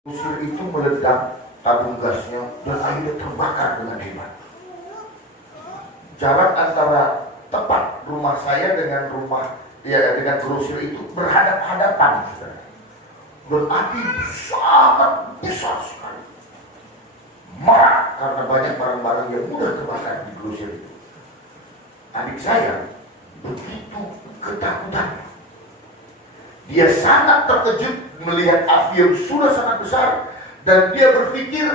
Kusir itu meledak tabung gasnya dan akhirnya terbakar dengan hebat. Jarak antara tepat rumah saya dengan dengan grosir itu berhadap-hadapan, saudara. Berapi sangat besar sekali. Marah karena banyak barang-barang yang mudah terbakar di grosir itu. Adik saya begitu ketakutan. Dia sangat terkejut melihat api yang sudah sangat besar, dan dia berpikir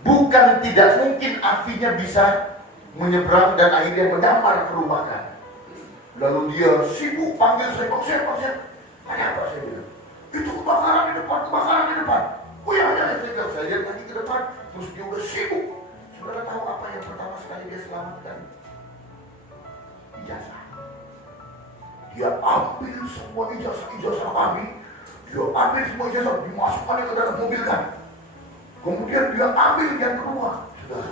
bukan tidak mungkin apinya bisa menyeberang dan akhirnya menyambar ke rumah kan. Lalu dia sibuk panggil saya, Pak, ada apa? Saya bilang, itu kebakaran di depan. Oh ya, saya lihat lagi ke depan, terus dia udah sibuk. Saudara tahu apa yang pertama sekali dia selamatkan? Ijazah. Dia ambil semua ijazah kami, dimasukkannya ke dalam mobil kan. Kemudian dia ambil yang kedua, saudara,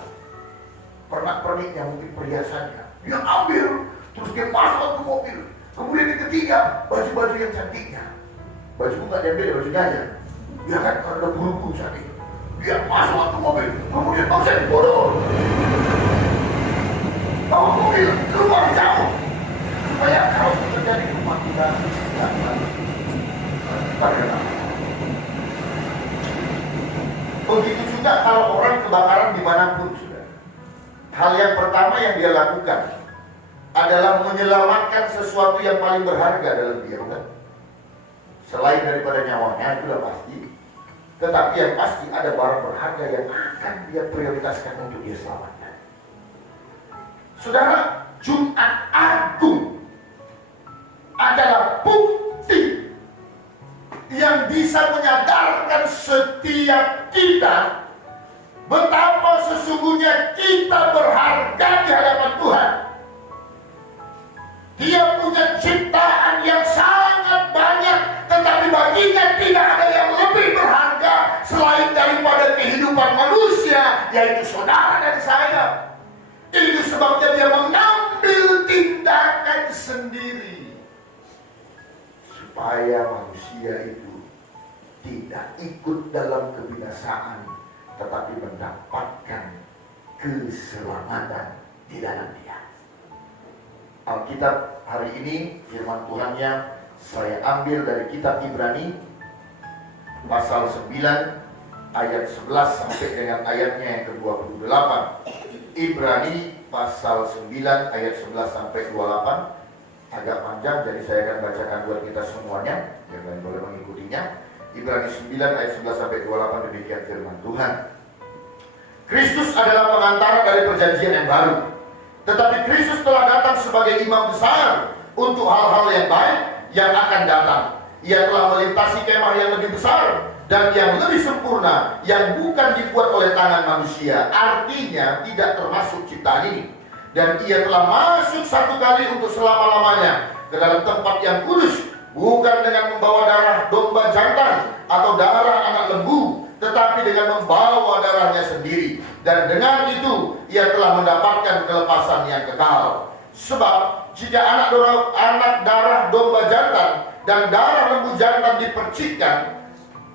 pernak-perniknya, mungkin perhiasannya, dia ambil, terus dia masuk ke mobil. Kemudian yang ketiga, baju-baju yang cantiknya. Baju nggak diambil, bajunya aja. Dia kan karena buru-buru cantik. Dia masuk ke mobil, kemudian saya bodoh. Bawa mobil keluar jauh, supaya kalau terjadi rumah kita begitu juga kalau orang kebakaran dimanapun, sudah. Hal yang pertama yang dia lakukan adalah menyelamatkan sesuatu yang paling berharga dalam dia, bukan? Selain daripada nyawanya, itu sudah pasti. Tetapi yang pasti ada barang berharga yang akan dia prioritaskan untuk dia selamatkan. Saudara, Jumat Agung adalah bukti yang bisa menyadarkan setiap kita betapa sesungguhnya kita berharga di hadapan Tuhan. Dia punya ciptaan yang sangat banyak, tetapi baginya tidak ada yang lebih berharga selain daripada kehidupan manusia, yaitu saudara dan saya. Itu sebabnya dia mengambil tindakan sendiri supaya manusia itu tidak ikut dalam kebinasaan, tetapi mendapatkan keselamatan di dalam dia. Alkitab hari ini firman Tuhannya saya ambil dari kitab Ibrani pasal 9 ayat 11 sampai dengan ayatnya yang ke-28. Ibrani pasal 9 ayat 11 sampai 28. Agak panjang, jadi saya akan bacakan buat kita semuanya, yang lain boleh mengikutinya. Ibrani 9 ayat 11 sampai 28, demikian firman Tuhan. Kristus adalah pengantara dari perjanjian yang baru, tetapi Kristus telah datang sebagai imam besar untuk hal-hal yang baik yang akan datang. Ia telah melintasi kemah yang lebih besar dan yang lebih sempurna, yang bukan dibuat oleh tangan manusia, artinya tidak termasuk ciptaan ini. Dan ia telah masuk satu kali untuk selama-lamanya ke dalam tempat yang kudus, bukan dengan membawa darah domba jantan atau darah anak lembu, tetapi dengan membawa darahnya sendiri. Dan dengan itu ia telah mendapatkan kelepasan yang kekal. Sebab jika anak darah domba jantan dan darah lembu jantan dipercikkan,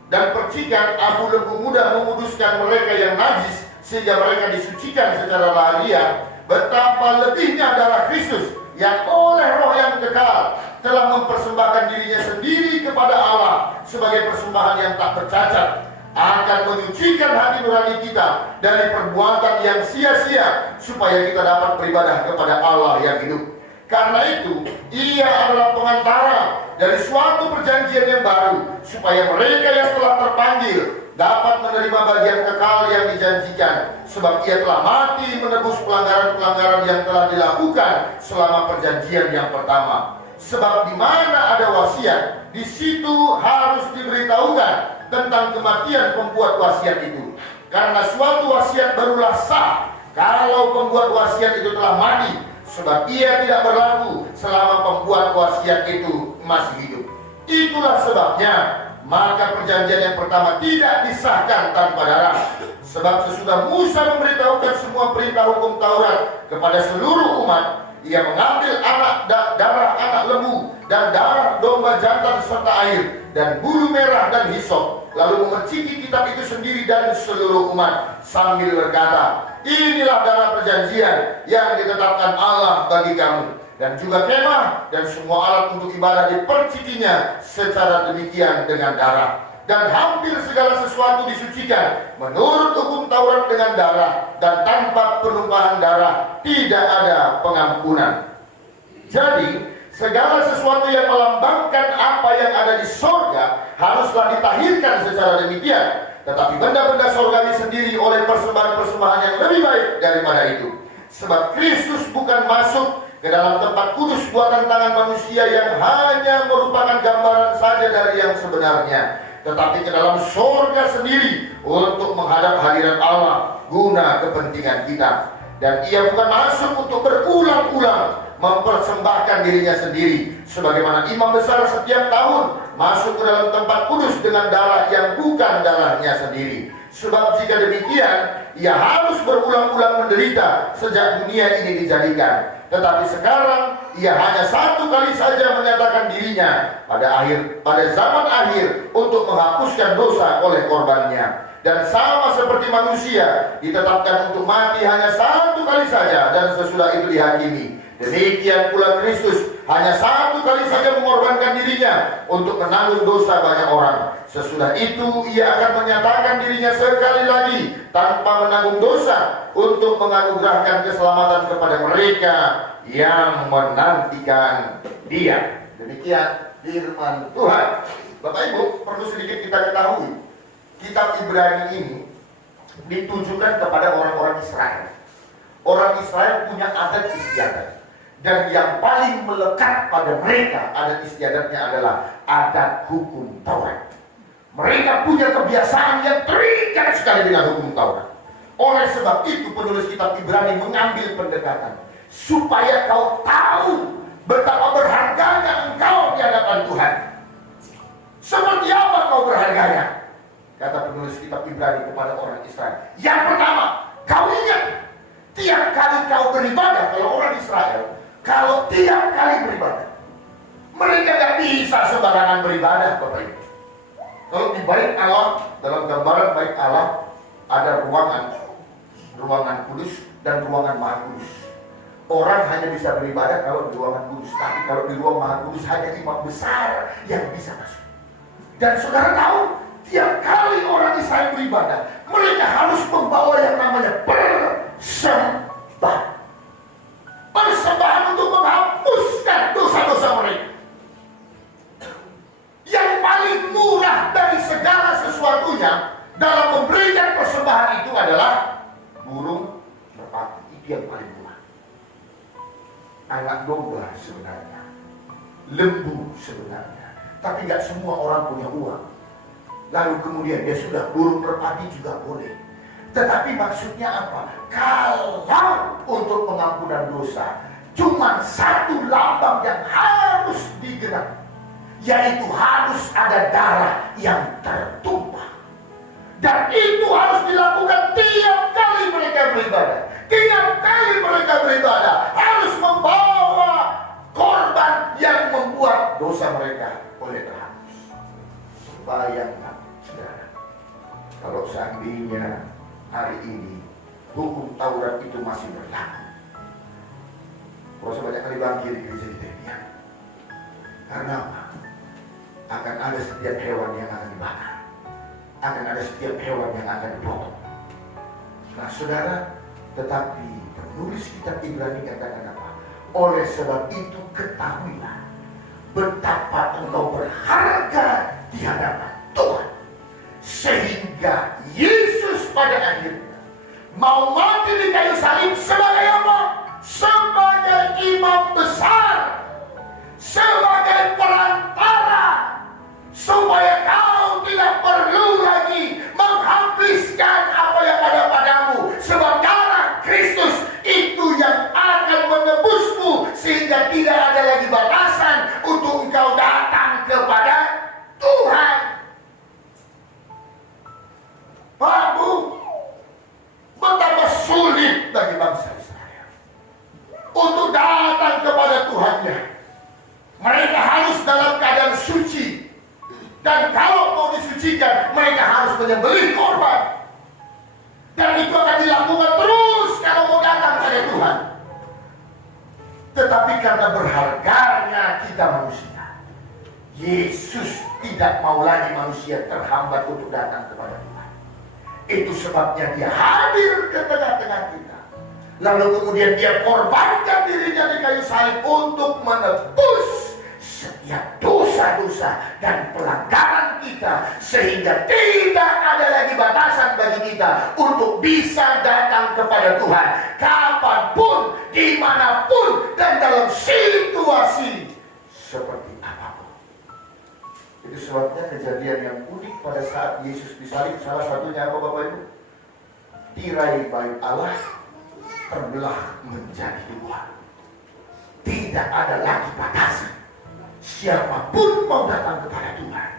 dan percikan abu lembu muda memuduskan mereka yang najis sehingga mereka disucikan secara lahiriah, betapa lebihnya darah Kristus yang oleh Roh yang kekal telah mempersembahkan dirinya sendiri kepada Allah sebagai persembahan yang tak bercacat, akan menyucikan hati nurani kita dari perbuatan yang sia-sia, supaya kita dapat beribadah kepada Allah yang hidup. Karena itu, ia adalah pengantara dari suatu perjanjian yang baru, supaya mereka yang telah terpanggil dapat menerima bagian kekal yang dijanjikan. Sebab ia telah mati menebus pelanggaran-pelanggaran yang telah dilakukan selama perjanjian yang pertama. Sebab di mana ada wasiat, di situ harus diberitahukan tentang kematian pembuat wasiat itu. Karena suatu wasiat barulah sah kalau pembuat wasiat itu telah mati, sebab ia tidak berlaku selama pembuat wasiat itu masih hidup. Itulah sebabnya maka perjanjian yang pertama tidak disahkan tanpa darah. Sebab sesudah Musa memberitahukan semua perintah hukum Taurat kepada seluruh umat, ia mengambil darah anak lembu dan darah domba jantan serta air dan bulu merah dan hisop, lalu memerciki kitab itu sendiri dan seluruh umat sambil berkata, inilah darah perjanjian yang ditetapkan Allah bagi kamu. Dan juga kemah dan semua alat untuk ibadah dipercikinya secara demikian dengan darah. Dan hampir segala sesuatu disucikan menurut hukum Taurat dengan darah, dan tanpa penumpahan darah tidak ada pengampunan. Jadi segala sesuatu yang melambangkan apa yang ada di sorga haruslah ditahirkan secara demikian. Tetapi benda-benda sorgawi sendiri oleh persembahan-persembahan yang lebih baik daripada itu. Sebab Kristus bukan masuk ke dalam tempat kudus buatan tangan manusia yang hanya merupakan gambaran saja dari yang sebenarnya, tetapi ke dalam sorga sendiri untuk menghadap hadirat Allah guna kepentingan kita. Dan ia bukan masuk untuk berulang-ulang mempersembahkan dirinya sendiri, sebagaimana imam besar setiap tahun masuk ke dalam tempat kudus dengan darah yang bukan darahnya sendiri. Sebab jika demikian, ia harus berulang-ulang menderita sejak dunia ini dijadikan. Tetapi sekarang ia hanya satu kali saja menyatakan dirinya pada zaman akhir untuk menghapuskan dosa oleh korbannya. Dan sama seperti manusia ditetapkan untuk mati hanya satu kali saja dan sesudah itu dihakimi, demikian pula Kristus hanya satu kali saja mengorbankan dirinya untuk menanggung dosa banyak orang. Sesudah itu ia akan menyatakan dirinya sekali lagi tanpa menanggung dosa untuk menganugerahkan keselamatan kepada mereka yang menantikan Dia. Demikian firman Tuhan. Bapak Ibu, perlu sedikit kita ketahui, kitab Ibrani ini ditujukan kepada orang-orang Israel. Orang Israel punya adat istiadat. Dan yang paling melekat pada mereka adat istiadatnya adalah adat hukum Taurat. Mereka punya kebiasaan yang terikat sekali dengan hukum Taurat. Oleh sebab itu penulis kitab Ibrani mengambil pendekatan supaya kau tahu betapa berharganya engkau di hadapan Tuhan. Seperti apa kau berharganya? Kata penulis kitab Ibrani kepada orang Israel. Yang pertama, kau ingat tiap kali kau beribadah. Kalau orang Israel, kalau tiap kali beribadah, mereka gak bisa sembarangan beribadah, Bapak Ibu. Kalau di bait Allah, dalam gambaran bait Allah, ada ruangan kudus dan ruangan maha kudus. Orang hanya bisa beribadah kalau di ruangan kudus, tapi kalau di ruang maha kudus hanya imam besar yang bisa masuk. Dan saudara tahu, tiap kali orang Israel beribadah, mereka harus membawa yang namanya persembahan. Persembahan untuk menghapuskan dosa-dosa mereka. Yang paling murah dari segala sesuatunya dalam memberikan persembahan itu adalah burung merpati. Itu yang paling murah. Anak domba sebenarnya, lembu sebenarnya, tapi gak semua orang punya uang. Lalu kemudian dia sudah burung merpati juga boleh. Tetapi maksudnya apa? Kalau untuk pengampunan dosa cuma satu lambang yang harus digenapi, yaitu harus ada darah yang tertumpah. Dan itu harus dilakukan tiap kali mereka beribadah. Tiap kali mereka beribadah harus membawa korban yang membuat dosa mereka boleh terhapus. Bayangkan, saudara, kalau seandainya hari ini hukum Taurat itu masih berlaku, proses banyak kali bangkit di gereja kita ini. Karena apa? Akan ada setiap hewan yang akan dibakar, akan ada setiap hewan yang akan dipotong. Nah saudara, tetapi penulis kitab Ibrani katakan apa? Oleh sebab itu ketahuilah betapa engkau berharga di hadapan Tuhan, sehingga Yesus pada akhirnya mau mati di kayu salib sebagai apa? Sebagai imam besar, sebagai perantara, supaya kau tidak perlu lagi menghabiskan apa yang ada padamu, sebab darah Kristus itu yang akan menebusmu, sehingga tidak ada lagi batasan untuk engkau datang kepada Tuhan. Pak Bu, betapa sulit bagi bangsa Israel untuk datang kepada Tuhannya. Mereka Tuhan. Dan itu akan dilakukan terus kalau mau datang pada Tuhan. Tetapi karena berharganya kita manusia, Yesus tidak mau lagi manusia terhambat untuk datang kepada Tuhan. Itu sebabnya dia hadir ke tengah-tengah kita. Lalu kemudian dia korbankan dirinya di kayu salib untuk menebus setiap dosa-dosa dan pelanggaran kita, sehingga tidak ada lagi batasan bagi kita untuk bisa datang kepada Tuhan kapanpun, dimanapun, dan dalam situasi seperti apapun. Itu sebabnya kejadian yang unik pada saat Yesus disalib, salah satunya apa Bapak Ibu? Tirai bait Allah terbelah menjadi dua. Tidak ada lagi batasan. Siapapun mau datang kepada Tuhan,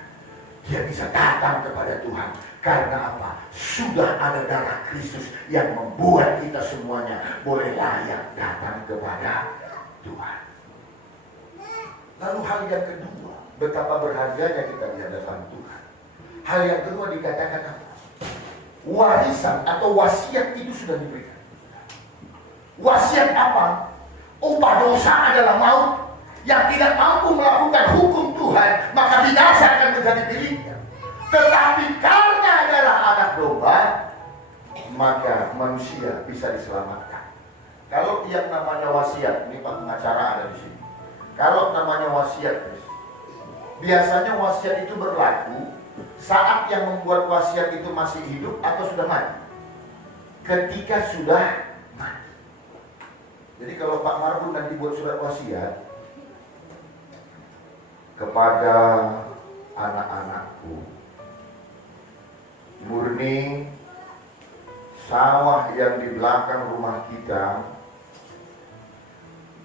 dia bisa datang kepada Tuhan. Karena apa? Sudah ada darah Kristus yang membuat kita semuanya boleh layak datang kepada Tuhan. Lalu hal yang kedua, betapa berharganya kita di hadapan Tuhan. Hal yang kedua dikatakan apa? Warisan atau wasiat itu sudah diberikan. Wasiat apa? Upah dosa adalah maut. Yang tidak mampu melakukan hukum Tuhan, maka binasa akan menjadi miliknya. Tetapi karena adalah anak domba, maka manusia bisa diselamatkan. Kalau yang namanya wasiat, ini Pak pengacara ada di sini. Kalau namanya wasiat, biasanya wasiat itu berlaku saat yang membuat wasiat itu masih hidup atau sudah mati. Ketika sudah mati. Jadi kalau Pak Marbun nanti buat surat wasiat kepada anak-anakku, murni sawah yang di belakang rumah kita,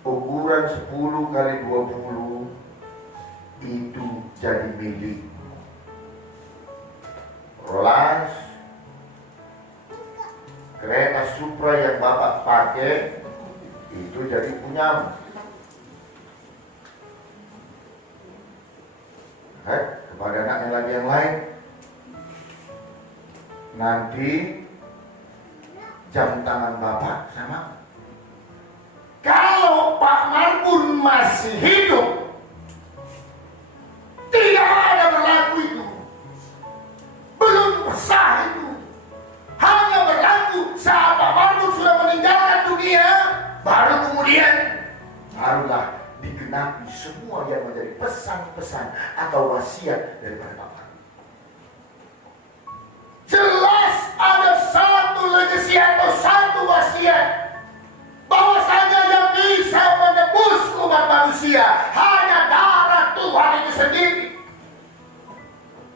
ukuran 10 kali 20 itu jadi milik. Rolas, kereta Supra yang Bapak pakai itu jadi punyamu. Kepada anak lagi yang lain, nanti jam tangan Bapak sama. Kalau Pak Marbun masih hidup, tidak ada berlaku itu. Belum sah itu. Hanya berlaku saat Pak Marbun sudah meninggalkan dunia, baru kemudian barulah digenapi semua yang menjadi pesan-pesan atau wasiat daripada Bapak. Jelas ada satu legasi atau satu wasiat, bahwasanya yang bisa menebus umat manusia hanya darah Tuhan itu sendiri.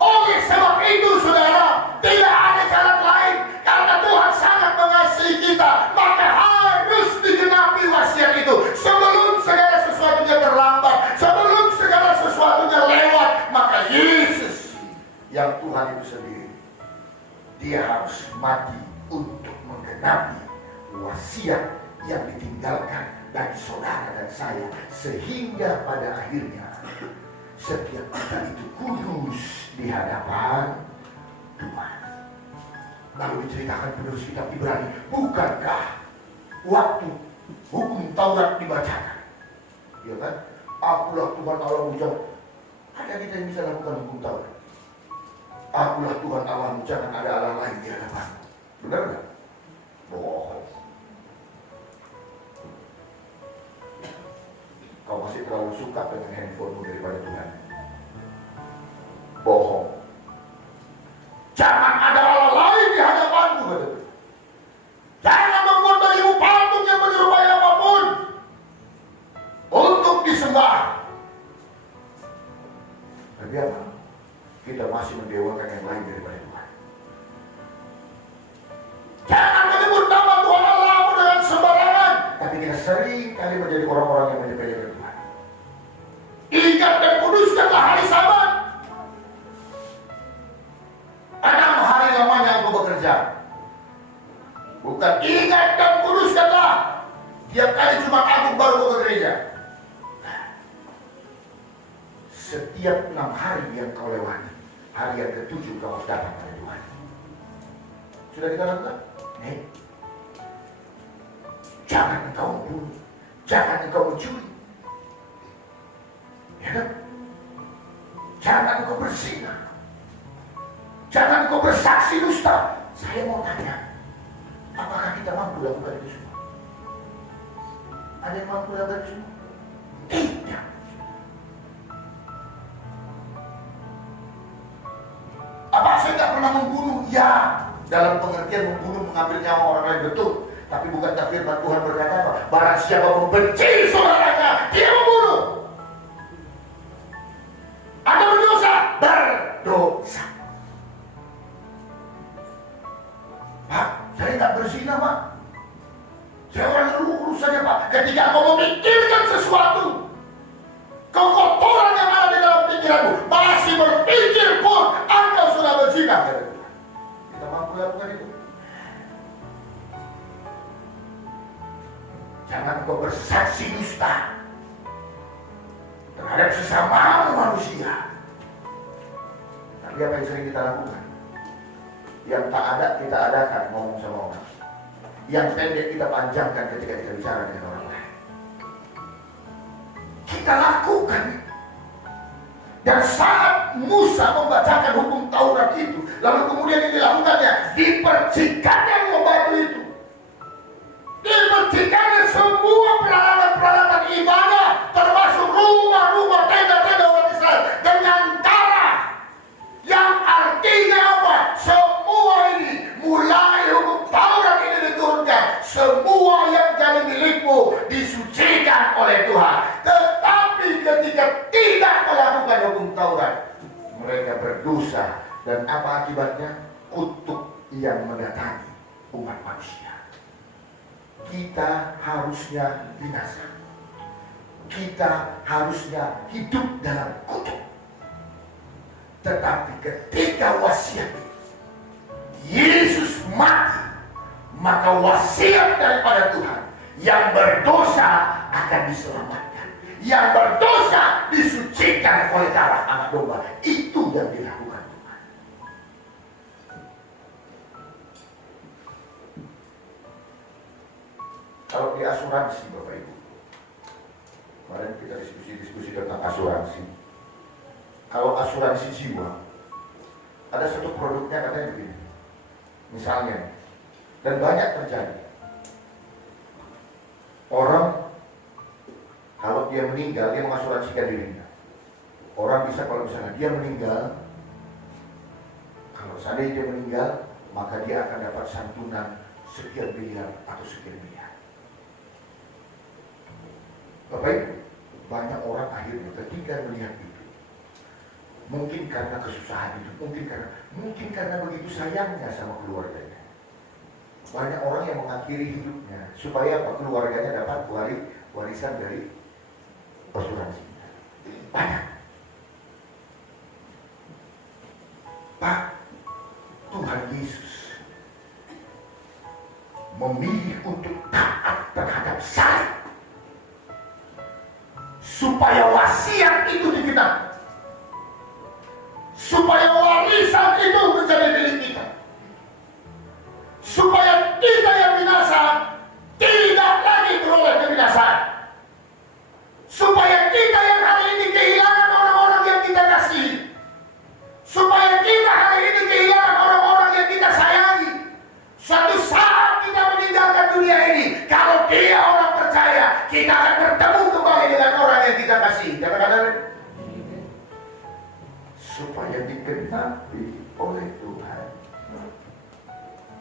Oleh sebab itu saudara, tidak ada jalan lain. Karena Tuhan sangat mengasihi kita, maka harus digenapi wasiat itu sebelum segala sesuatunya terlambat, sebelum segala sesuatunya lewat. Maka Yesus yang Tuhan itu sendiri, dia harus mati untuk menggenapi wasiat yang ditinggalkan dari saudara dan saya, sehingga pada akhirnya setiap kita itu kudus di hadapan Tuhan. Lalu diceritakan penulis kitab Ibrani, bukankah waktu hukum Taurat dibacakan, ya kan? Akulah Tuhan Allahmu, jangan ada kita yang bisa lakukan hukum Taurat. Akulah Tuhan Allahmu, jangan ada Allah lain di hadapanmu. Benar nggak? Bohong. Kau masih terlalu suka dengan handphonemu daripada Tuhan. Bohong. Jangan ada Allah lain di hadapanmu, kata. Jangan membuat bagimu patung yang menyerupai apapun untuk disembah. Tapi apa? Kita masih mendewakan yang lain daripada Tuhan. Jangan menyebut nama Tuhan Allahmu dengan sembarangan. Tapi kita sering kali menjadi orang-orang yang menyepelekan Tuhan. Ingat dan kuduskanlah hari Sabat. 6 hari lamanya aku bekerja. Bukan ingat dan kuduskanlah tiap kali Jumat Agung baru aku ke gereja. Setiap 6 hari yang kau lewati, hari yang ke-7 kau harus datang pada Tuhan. Sudah kita lakukan? Nih, jangan engkau membunuh, jangan engkau mencuri, ya kan? Jangan engkau berzina, jangan engkau bersaksi dusta. Saya mau tanya, apakah kita mampu lakukan itu semua? Ada yang mampu lakukan itu semua? Tidak. Apa saya tidak pernah membunuh? Ya, dalam pengertian membunuh, mengambil nyawa orang lain, betul. Tapi bukankah firman Tuhan berkata apa? Barang siapa membenci saudaranya, dia membunuh. Anda berdosa, berdosa. Pak, saya tidak berzina, Pak. Saya orang lurus saja, Pak. Ketika kau memikirkan sesuatu, kekotoran yang ada di dalam pikiranmu, masih berpikir pun Anda sudah berzina. Kita mampu lakukan itu. Jangan kau bersaksi dusta terhadap sesama manusia. Tapi apa yang sering kita lakukan? Yang tak ada kita adakan, ngomong sama orang. Yang pendek kita panjangkan ketika kita bicara dengan orang lain. Kita lakukan. Dan saat Musa membacakan hukum Taurat itu, lalu kemudian yang dilakukannya, dipercikannya dengan batu itu. Dipercikannya semua peralatan-peralatan ibadah, termasuk rumah-rumah, tenda-tenda orang Israel, dengan darah. Yang artinya apa? Semua ini, mulai hukum Taurat ini diturunkan, semua yang jadi milikmu disucikan oleh Tuhan. Tetapi ketika tidak melakukan hukum Taurat, mereka berdosa. Dan apa akibatnya? Kutuk yang mendatangi umat manusia. Kita harusnya binasa. Kita harusnya hidup dalam kutuk. Tetapi ketika wasiat Yesus mati, maka wasiat daripada Tuhan, yang berdosa akan diselamatkan, yang berdosa disucikan oleh darah anak domba. Itu yang dilakukan Tuhan. Kalau di asuransi, Bapak Ibu, kemarin kita diskusi tentang asuransi. Kalau asuransi jiwa, ada satu produknya katanya begini. Misalnya, dan banyak terjadi. Orang kalau dia meninggal, dia mengasuransikan dirinya. Orang bisa, kalau misalnya dia meninggal, kalau seandainya dia meninggal, maka dia akan dapat santunan sekian miliar atau sekian miliar. Bapak Ibu, banyak orang akhirnya ketika melihat itu, mungkin karena kesusahan itu, mungkin karena begitu sayangnya sama keluarganya. Banyak orang yang mengakhiri hidupnya supaya keluarganya dapat warisan dari asuransi. Banyak. Pak, Tuhan Yesus memilih untuk taat terhadap salib supaya wasiat itu digenapi, supaya warisan itu menjadi milik kita, supaya kita yang binasa tidak lagi beroleh kebinasaan, supaya kita yang hari ini kehilangan orang-orang yang kita kasih, supaya kita hari ini kehilangan orang-orang yang kita sayangi. Suatu saat kita meninggalkan dunia ini, kalau dia orang percaya, kita akan bertemu kembali dengan orang yang kita kasih. Katakan, supaya digenapi oleh Tuhan.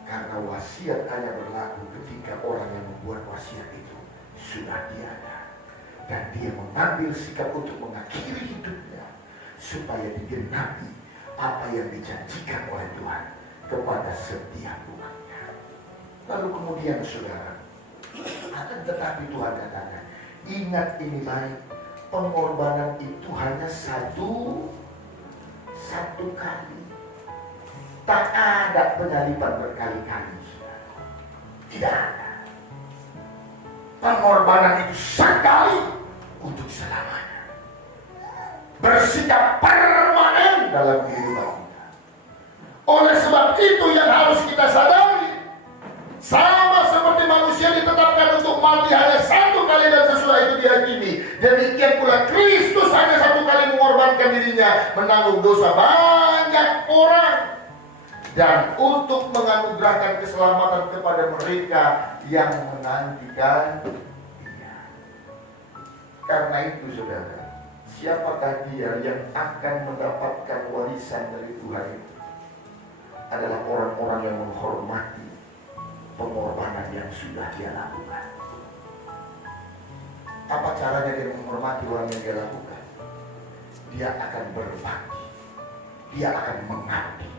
Karena wasiat hanya berlaku ketika orang yang membuat wasiat itu sudah tiada, dan dia mengambil sikap untuk mengakhiri hidupnya supaya digenapi apa yang dijanjikan oleh Tuhan kepada setiap umatnya. Lalu kemudian saudara, akan tetapi Tuhan katakan, ingat ini baik, pengorbanan itu hanya satu kali. Tak ada penyaliban berkali-kali. Tidak ada. Pengorbanan itu sekali untuk selamanya. Bersikap permanen dalam kehidupan kita. Oleh sebab itu yang harus kita sadari, untuk dihakimi. Demikian pula Kristus hanya satu kali mengorbankan dirinya, menanggung dosa banyak orang, dan untuk menganugerahkan keselamatan kepada mereka yang menantikan Dia. Karena itu saudara, siapakah dia yang akan mendapatkan warisan dari Tuhan itu? Adalah orang-orang yang menghormati pengorbanan yang sudah dia lakukan. Apa caranya dia menghormati orang yang dia lakukan? Dia akan berbakti, dia akan mengabdi,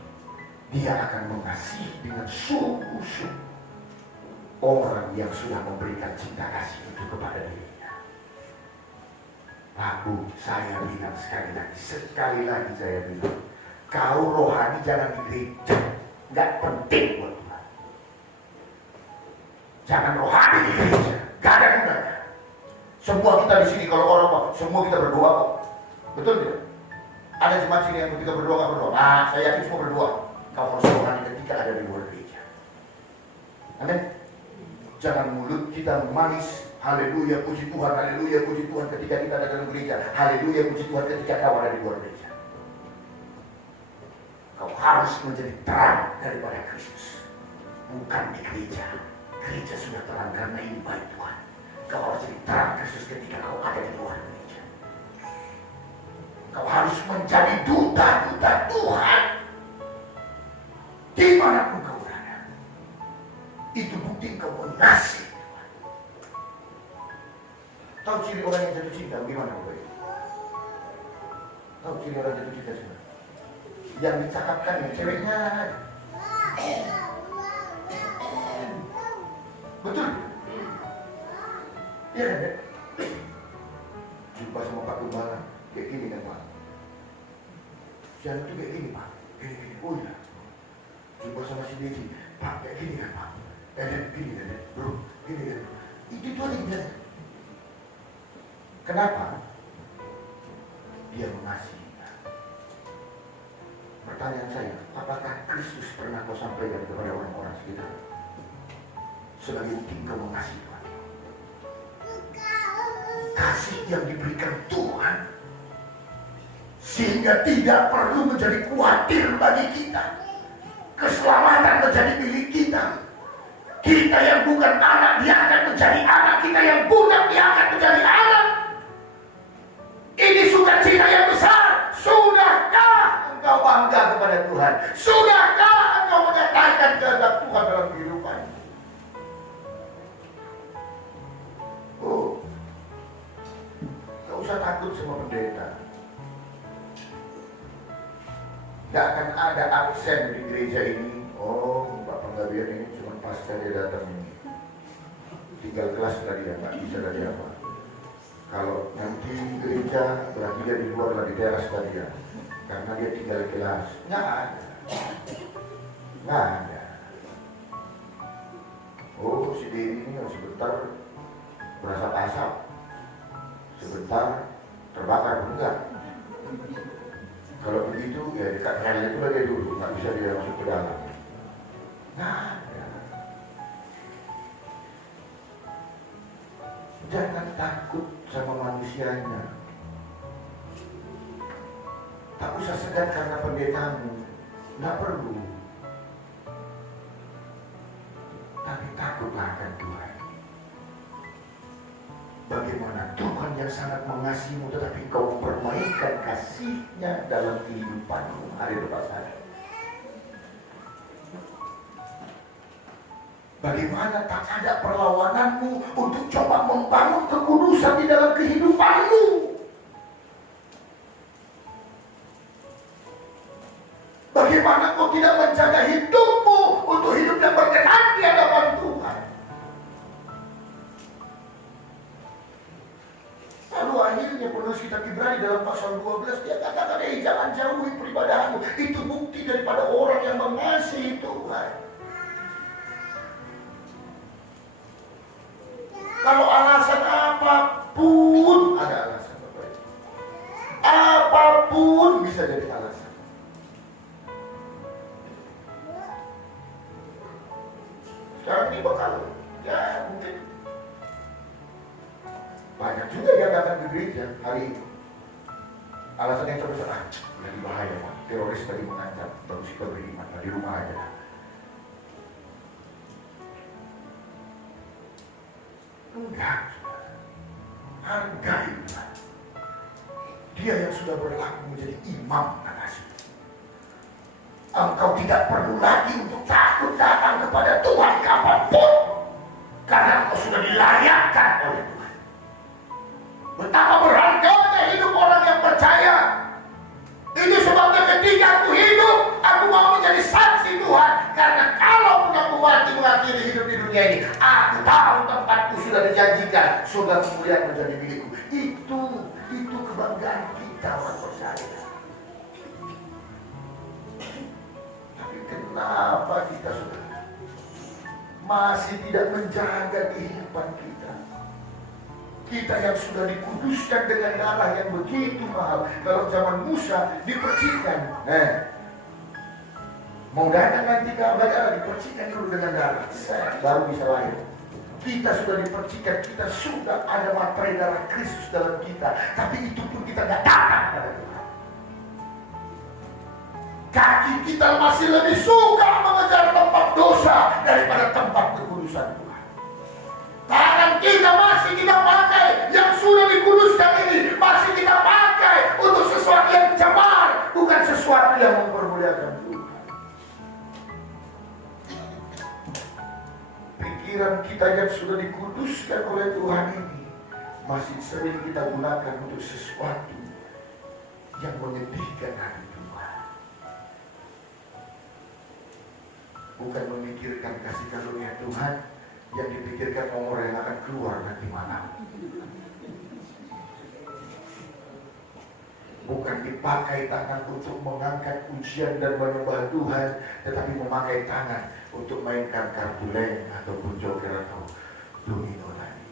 dia akan mengasihi dengan sungguh-sungguh orang yang sudah memberikan cinta kasih itu kepada dirinya. Lalu saya bilang sekali lagi saya bilang, kau rohani jangan di gereja, nggak penting buat Tuhan. Jangan rohani di gereja, nggak ada gunanya. Semua kita di sini kalau orang semua kita berdoa kok, betul tidak? Ada jemaat sini yang ketika berdoa nggak berdoa. Nah, saya yakin semua berdoa. Kau harus rohani ketika ada di luar gereja. Amin. Jangan mulut kita manis. Haleluya, puji Tuhan, haleluya, puji Tuhan ketika kita ada dalam gereja. Haleluya, puji Tuhan ketika kau ada di luar gereja. Kau harus menjadi terang daripada Kristus, bukan di gereja. Gereja sudah terang karena ini baik Tuhan. Kau harus jadi terang Kristus ketika kau ada di luar gereja. Kau harus menjadi duta-duta Tuhan dimanapun kau berada. Itu bukti kau mengasihi. Tahu ciri orang yang jatuh cinta bagaimana Bapak? Tahu ciri orang jatuh cinta semua? Yang dicakapkan yang ceweknya. Betul? Iya kan? Jumpa sama Pak Gembala kayak gini kan Pak? Siang itu kayak gini Pak? Gini. Oh iya. Jumpa sama si Dedi, Pak kayak gini kan Pak? Gini kan bro? Gini kan? Itu aja biasa. Kenapa? Dia mengasihinya. Pertanyaan saya, apakah Kristus pernah kau sampaikan kepada orang-orang sekitar sebagai bukti kau mengasihi Tuhan? Kasih yang diberikan Tuhan sehingga tidak perlu menjadi khawatir bagi kita. Keselamatan menjadi milik kita. Kita yang bukan anak, dia akan menjadi anak. Kita yang budak, dia akan menjadi anak. Ini sukacita yang besar. Sudahkah engkau bangga kepada Tuhan? Sudahkah engkau menyatakan kehendak Tuhan dalam kehidupan? Oh, gak usah takut sama pendeta. Gak akan ada absen di gereja ini. Oh, Pak Penggabian ini cuma pasca dia datang ini. Tinggal kelas tadi ya, nggak bisa tadi apa. Kalau nanti gereja berarti dia di luar lah di teras tadi ya, karena dia tinggal di kelas. Nggak ada. Oh, si Dewi ini sebentar berasa asap, sebentar terbakar, enggak. Kalau begitu ya dekat rel itu aja dulu, nggak bisa dia masuk ke dalam. Nggak ada. Jangan takut sama manusianya. Tak usah segan karena pendetamu, nggak perlu. Tapi takutlah akan Tuhan. Bagaimana Tuhan yang sangat mengasihimu tetapi kau permainkan kasihnya dalam kehidupanmu hari lepas hari. Bagaimana tak ada perlawananmu untuk coba membangun kekudusan di dalam kehidupanmu. Bagaimana kau tidak menjaga hidupmu untuk hidup yang berkenan di hadapan Tuhan. Lalu akhirnya penulis kitab Ibrani dalam pasal 12 dia katakan, jangan jauhi peribadahanmu. Itu bukti daripada orang yang mengasihi Tuhan. Kalau alasan apapun, ada alasan Bapak Ibu. Apapun bisa jadi alasan. Sekarang ini bakal, ya mungkin Banyak juga yang datang ke gereja hari ini. Alasan yang terbesar, lagi bahaya Pak, teroris tadi mengancam, bagus kita beriman, di rumah aja. Enggak, hargai Tuhan. Dia yang sudah berlaku menjadi imam kasih. Engkau tidak perlu lagi untuk takut datang kepada Tuhan kapanpun, karena engkau sudah dilayakkan oleh Tuhan. Betapa berharganya hidup orang yang percaya. Ini sebabnya ketika aku hidup, aku mau menjadi saksi Tuhan. Karena kalau aku mati mengakhiri hidup di dunia ini, aku tahu tempatku sudah dijanjikan, surga kemuliaan menjadi milikku. Itu kebanggaan kita orang percaya. Tapi kenapa kita masih tidak menjaga kehidupan kita? Kita yang sudah dikuduskan dengan darah yang begitu mahal. Kalau zaman Musa dipercikan, mau datang nanti ke darah, dipercikan dulu dengan darah, baru bisa lahir. Kita sudah dipercikan, kita sudah ada materai darah Kristus dalam kita. Tapi itu pun kita nggak datang pada Tuhan. Kaki kita masih lebih suka mengejar tempat dosa daripada tempat kekudusan Tuhan. Tangan kita masih kita pakai yang sudah dikuduskan ini, masih kita pakai untuk sesuatu yang cemar, bukan sesuatu yang mempermuliakan Tuhan. Pikiran kita yang sudah dikuduskan oleh Tuhan ini masih sering kita gunakan untuk sesuatu yang menyedihkan hati Tuhan. Bukan memikirkan kasih karunia Tuhan, yang dipikirkan nomor yang akan keluar nanti malam. Bukan dipakai tangan untuk mengangkat ujian dan menyembah Tuhan, tetapi memakai tangan untuk mainkan kartu lem ataupun joker atau domino tadi.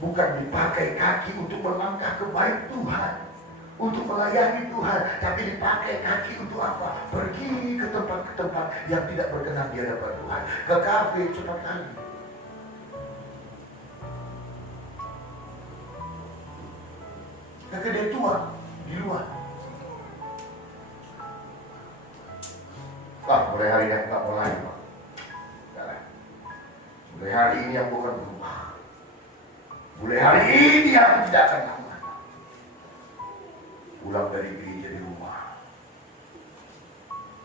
Bukan dipakai kaki untuk melangkah ke bait Tuhan, untuk melayani Tuhan, tapi dipakai kaki untuk apa? Pergi ke tempat-tempat yang tidak berkenan di hadapan Tuhan. Ke kafe cepat kali. Ke kedai tua di luar. Mulai hari ini aku nggak mau lagi, Pak. Mulai hari ini aku bukan berubah. Mulai hari ini aku tidak akan lakukan. Pulang dari gereja di rumah,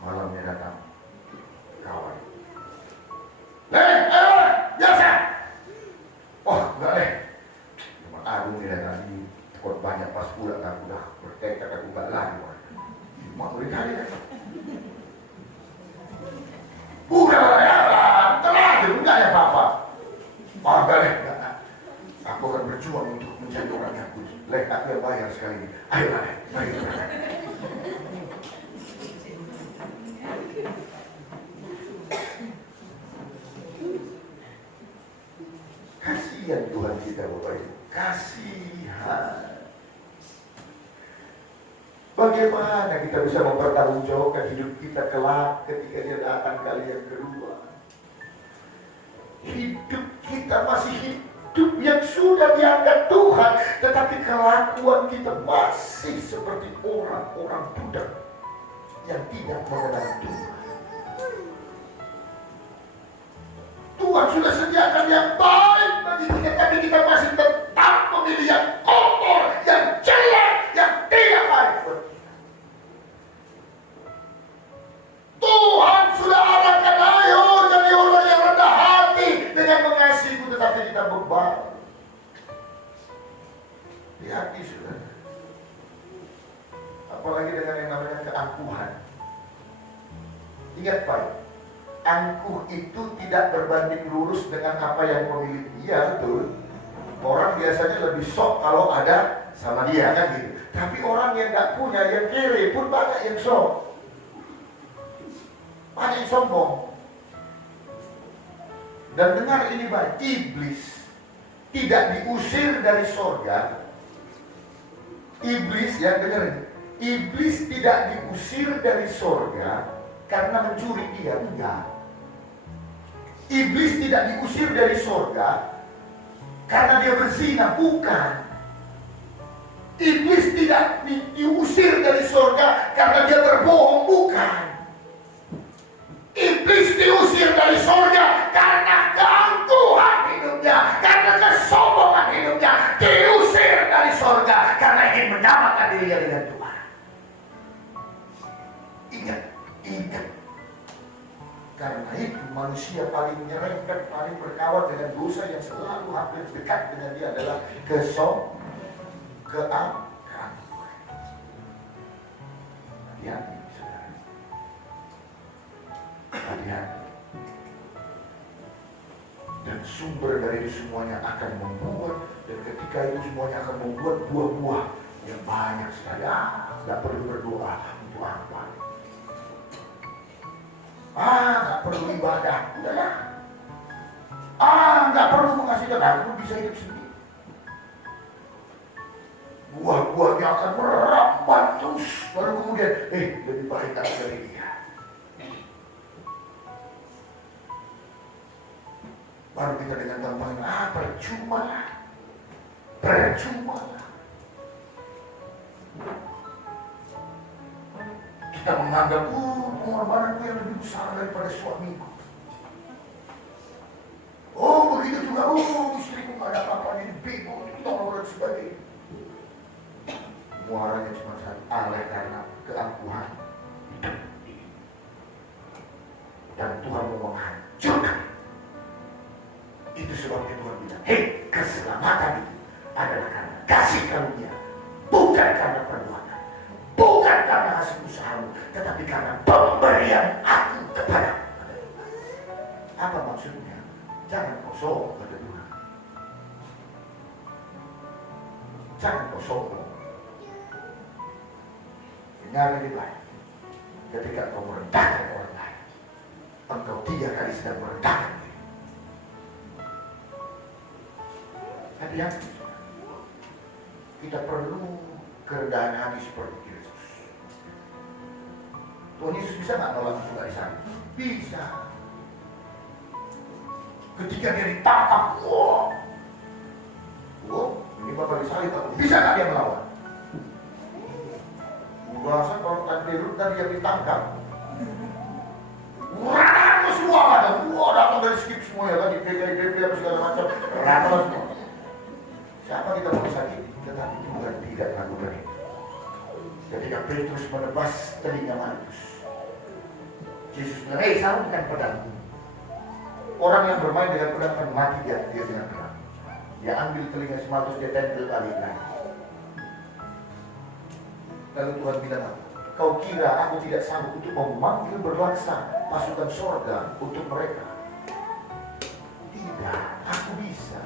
malamnya datang kawan. Biasa. Oh, enggak deh. Cuma Agung ini tadi kok banyak pas pulang aku udah bertekad aku enggak lagi. Cuma boleh kali kan. Bukan ya, terakhir enggak ya Papa. Enggak deh, enggak. Aku akan berjuang untuk menjadi orang yang kudus. Aku yang bayar sekali ini. Ayolah deh, bayar. Kasihan Tuhan kita Bapak Ibu. Kasihan. Bagaimana kita bisa mempertanggungjawabkan hidup kita kelak ketika dia datang kali yang kedua? Hidup kita masih hidup yang sudah diangkat Tuhan, tetapi kelakuan kita masih seperti orang-orang budak yang tidak mengenal Tuhan. Tuhan sudah sediakan yang baik bagi kita, tapi kita masih tetap memilih yang kotor, yang jelek, yang tidak baik buat kita. Tuhan sudah arahkan, ayo jadi orang yang rendah hati dengan mengasihiku, tetapi kita beban di hati sudah. Apalagi dengan yang namanya keangkuhan. Ingat baik, angkuh itu tidak berbanding lurus dengan apa yang memiliki. Iya betul. Orang biasanya lebih sok kalau ada sama dia kan gitu. Tapi orang yang gak punya, yang kere pun banyak yang sok. Banyak yang sombong. Dan dengar ini baik, iblis tidak diusir dari sorga. Iblis, ya dengar ini. Iblis tidak diusir dari sorga karena mencuri dia, enggak. Iblis tidak diusir dari sorga karena dia berzina, bukan. Iblis tidak diusir dari sorga karena dia berbohong, bukan. Iblis diusir dari sorga karena keangkuhan hidupnya, karena kesombongan hidupnya. Diusir dari sorga karena ingin menyamakan dirinya dengan Tuhan. Ingat. Karena itu manusia paling menyerempet, paling berkawan dengan dosa yang selalu hampir dekat dengan dia adalah keangkuhan. Hati-hati, saudara. Hati-hati. Dan sumber dari itu semuanya akan membuat, dan ketika itu semuanya akan membuat buah-buah yang banyak sekali. Tidak perlu berdoa untuk apa. Nggak perlu ibadah, udahlah. Nggak perlu mengasihi Tuhan, aku bisa hidup sendiri. Buah-buahnya akan merambat terus, baru kemudian, lebih baik aku dari dia. Baru kita dengan gampangnya, percuma lah. Kita menganggap, pengorbananku yang lebih besar daripada suamiku. Begitu juga, istriku gak ada apa-apanya, dibego, ditolong dan sebagainya. Muaranya cuma satu, karena keangkuhan. Dan Tuhan mau menghancurkan. Itu sebabnya Tuhan bilang, keselamatan itu adalah karena kasih karunia, bukan karena perbuatan, bukan karena hasil usahamu, tetapi karena pemberian aku kepadamu. Apa maksudnya? Jangan kau sombong, kata Tuhan. Jangan kau sombong. Dengar lebih baik. Ketika kau merendahkan orang lain, engkau 3 kali sedang merendahkan diri. Hati-hati. Kita perlu kerendahan hati seperti Yesus. Tuhan Yesus bisa nggak nolong juga di sana? Bisa. Ketika dia ditangkap, ini bakal disalib, bisa nggak dia melawan? Bahasa kalau Beirut tadi yang ditangkap, rata semua ada, datang dari skip semua ya kan, di PKIDP apa segala macam, rata semua. Siapa kita mau sakiti? Tetapi Tuhan tidak lakukan itu. Ketika Petrus menebas telinga Malkus, Yesus bilang, sarungkan pedangmu. Orang yang bermain dengan pedang akan mati dia dengan pedang. Dia ambil telinga si Malkus, dia tempel balik lagi. Lalu Tuhan bilang, kau kira aku tidak sanggup untuk memanggil berlaksa pasukan sorga untuk mereka? Tidak, aku bisa.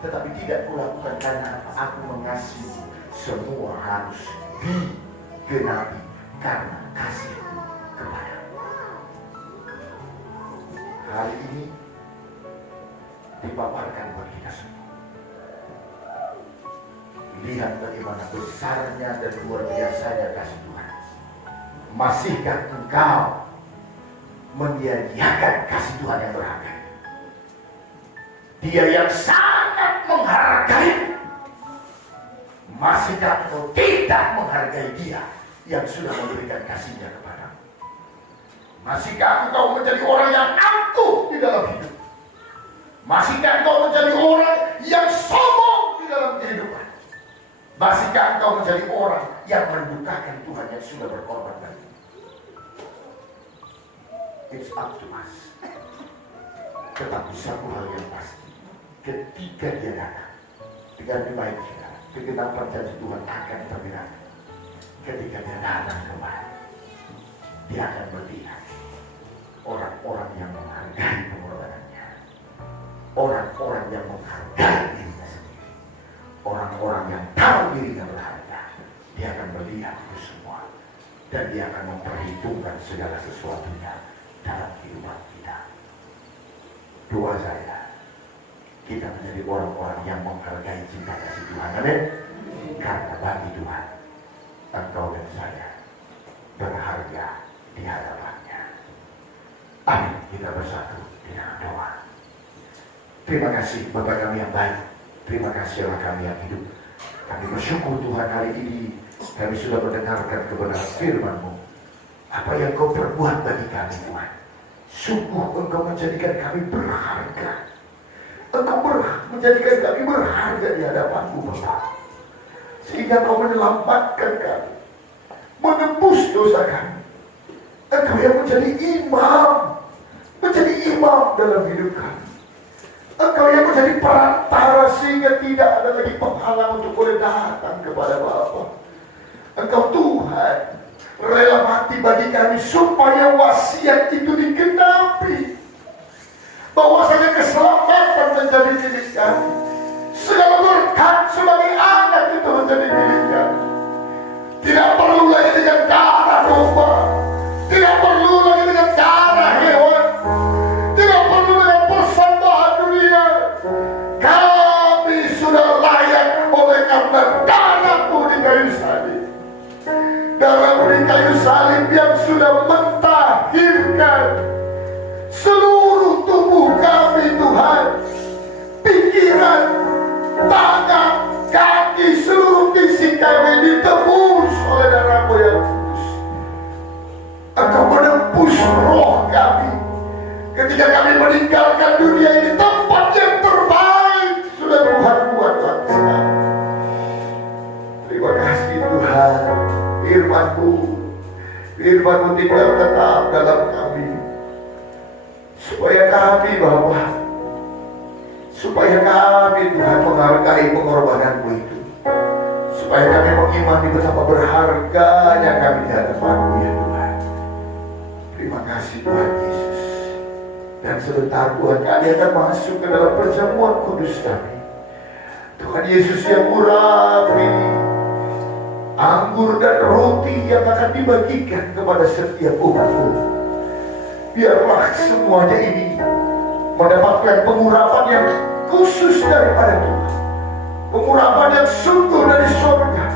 Tetapi tidak kulakukan karena aku mengasihi. Semua harus digenapi karena kasih kepadamu. Hari ini dipaparkan buat kita semua. Lihat bagaimana besarnya dan luar biasanya kasih Tuhan. Masihkah engkau menyia-nyiakan kasih Tuhan yang berharga? Dia yang sangat menghargai. Masihkah engkau tidak menghargai Dia yang sudah memberikan kasihnya kepadamu? Masihkah engkau menjadi orang yang angkuh di dalam hidup? Masihkah engkau menjadi orang yang sombong di dalam kehidupan? Masihkah engkau menjadi orang yang mendukakan Tuhan yang sudah berkorban bagi? It's up to us. Tetapi satu hal yang pasti, ketika dia datang, dengan baik saudara, kegenapan janji Tuhan akan tergenapi. Ketika dia datang kembali, dia akan melihat orang-orang yang menghargai pengorbanannya, orang-orang yang menghargai dirinya sendiri, orang-orang yang tahu dirinya berharga. Dia akan melihat itu semua, dan dia akan memperhitungkan segala sesuatunya dalam kehidupan kita. Doa saya, kita menjadi orang-orang yang menghargai cinta kasih Tuhan. Amin. Karena bagi Tuhan, engkau dan saya berharga di hadapannya. Amin. Kita bersatu di dalam doa. Terima kasih Bapa kami yang baik. Terima kasih Allah kami yang hidup. Kami bersyukur Tuhan hari ini kami sudah mendengarkan kebenaran firman-Mu. Apa yang Kau perbuat bagi kami Tuhan. Sungguh Engkau menjadikan kami berharga. Engkau menjadikan kami berharga di hadapan-Mu Bapa. Sehingga Kau menyelamatkan kami, menembus dosa kami. Engkau yang menjadi imam dalam hidup kami. Engkau yang menjadi perantara sehingga tidak ada lagi penghalang untuk boleh datang kepada Bapa. Engkau Tuhan rela mati bagi kami supaya wasiat itu digenapi. Bahwasanya keselamatan menjadi milik kami. Segala berkat sebagai anak itu menjadi milik kami. Tidak perlu lagi dengan darah domba. Tidak perlu lagi dengan darah hewan. Tidak perlu dengan persembahan dunia. Kami sudah layak oleh karena darah-Mu di kayu salib. Darah-Mu di kayu salib yang sudah mentahirkan seluruh tubuh kami Tuhan. Pikiran, tangan, kaki, seluruh fisik kami ditebus oleh darah-Mu yang kudus. Engkau menembus roh kami. Ketika kami meninggalkan dunia ini, tempat yang terbaik sudah Tuhan buat bagi kami. Terima kasih Tuhan. Firman-Mu tinggal tetap dalam kami. Supaya kami Bapa, supaya kami Tuhan menghargai pengorbanan-Mu itu. Supaya kami mengimani betapa berharganya kami di hadapan-Mu ya Tuhan. Terima kasih Tuhan Yesus. Dan sebentar Tuhan kami akan masuk ke dalam perjamuan kudus kami. Tuhan Yesus yang urapi anggur dan roti yang akan dibagikan kepada setiap umat-Mu. Biarlah semuanya ini mendapatkan pengurapan yang khusus daripada Tuhan. Pengurapan yang sungguh dari surga.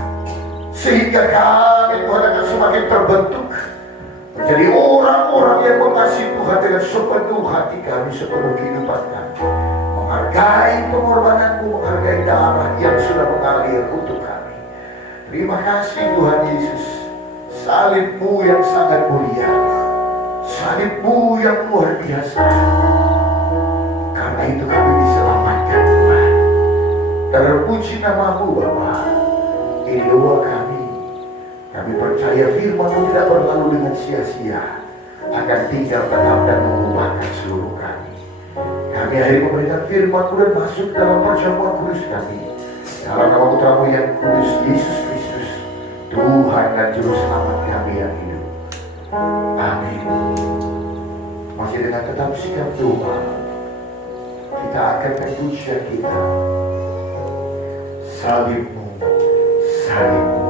Sehingga kami Tuhan akan semakin terbentuk menjadi orang-orang yang mengasihi Tuhan dengan sepenuh hati kami, sepenuh kehidupan kami. Menghargai pengorbanan-Mu, menghargai darah yang sudah mengalir untuk kami. Terima kasih Tuhan Yesus. Salib-Mu yang sangat mulia, salib-Mu yang luar biasa. Karena itu kami diselamatkan Tuhan. Terpuji nama-Mu Bapa. Ini doa kami. Kami percaya firman-Mu tidak berlalu dengan sia-sia, akan tinggal tetap dan mengubahkan seluruh kami. Kami hari memberikan firman-Mu dan masuk dalam perjamuan kudus kami. Dalam nama Putra-Mu yang kudus, Yesus Kristus, Tuhan dan Juru Selamat kami yang hidup. Amin. Masih dengan tetap sikap doa, kita akan pujian kita. Salib-Mu, salib-Mu.